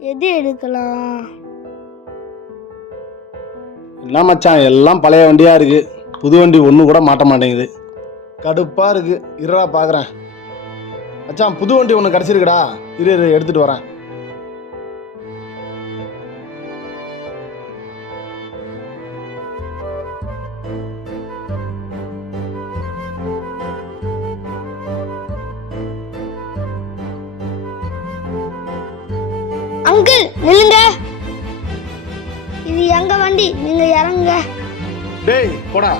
எது எடுக்கலாம்? என்ன மச்சான் எல்லாம் பழைய வண்டியா இருக்கு. புது வண்டி ஒன்று கூட மாட்ட மாட்டேங்குது. கடுப்பா இருக்கு. இருடா பார்க்குறேன் மச்சான் புது வண்டி ஒன்று கிடச்சிருக்குடா. இரு இரு எடுத்துட்டு வரேன். அங்கிள் நில்லுங்க. இது எங்க வண்டி? நீங்க இறங்குங்க. டேய் போடா.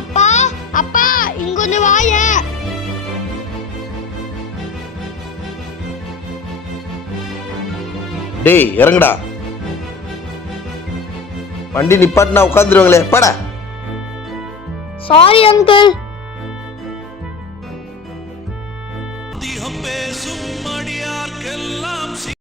அப்பா அப்பா இங்க கொஞ்சம் வாய. டேய் இறங்குடா. வண்டி நிப்பாட்டினா உட்காந்துருவாங்களே பட. சாரி அங்கிள் அங்கே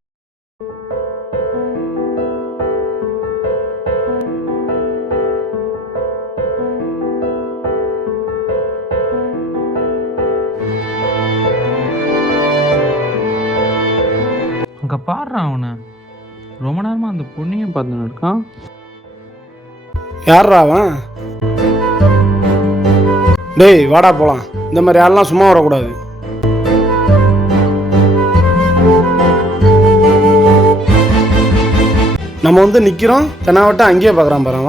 பாடுறான் அவனை? ரொம்ப நேரமாக அந்த பொண்ணையும் பார்த்துன்னு இருக்கான் யார்ரா அவன்? டேய் வாடா போலாம். இந்த மாதிரி யாரெல்லாம் சும்மா வரக்கூடாது. நம்ம வந்து நிற்கிறோம் தெனாவட்டம் அங்கேயே பார்க்குறான் பாரு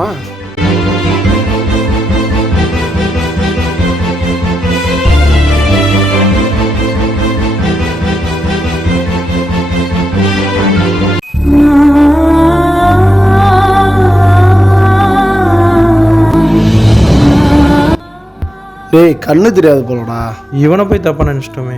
டேய் கண்ணு தெரியாது போலடா. இவனை போய் தப்பாக நினச்சிட்டோமே.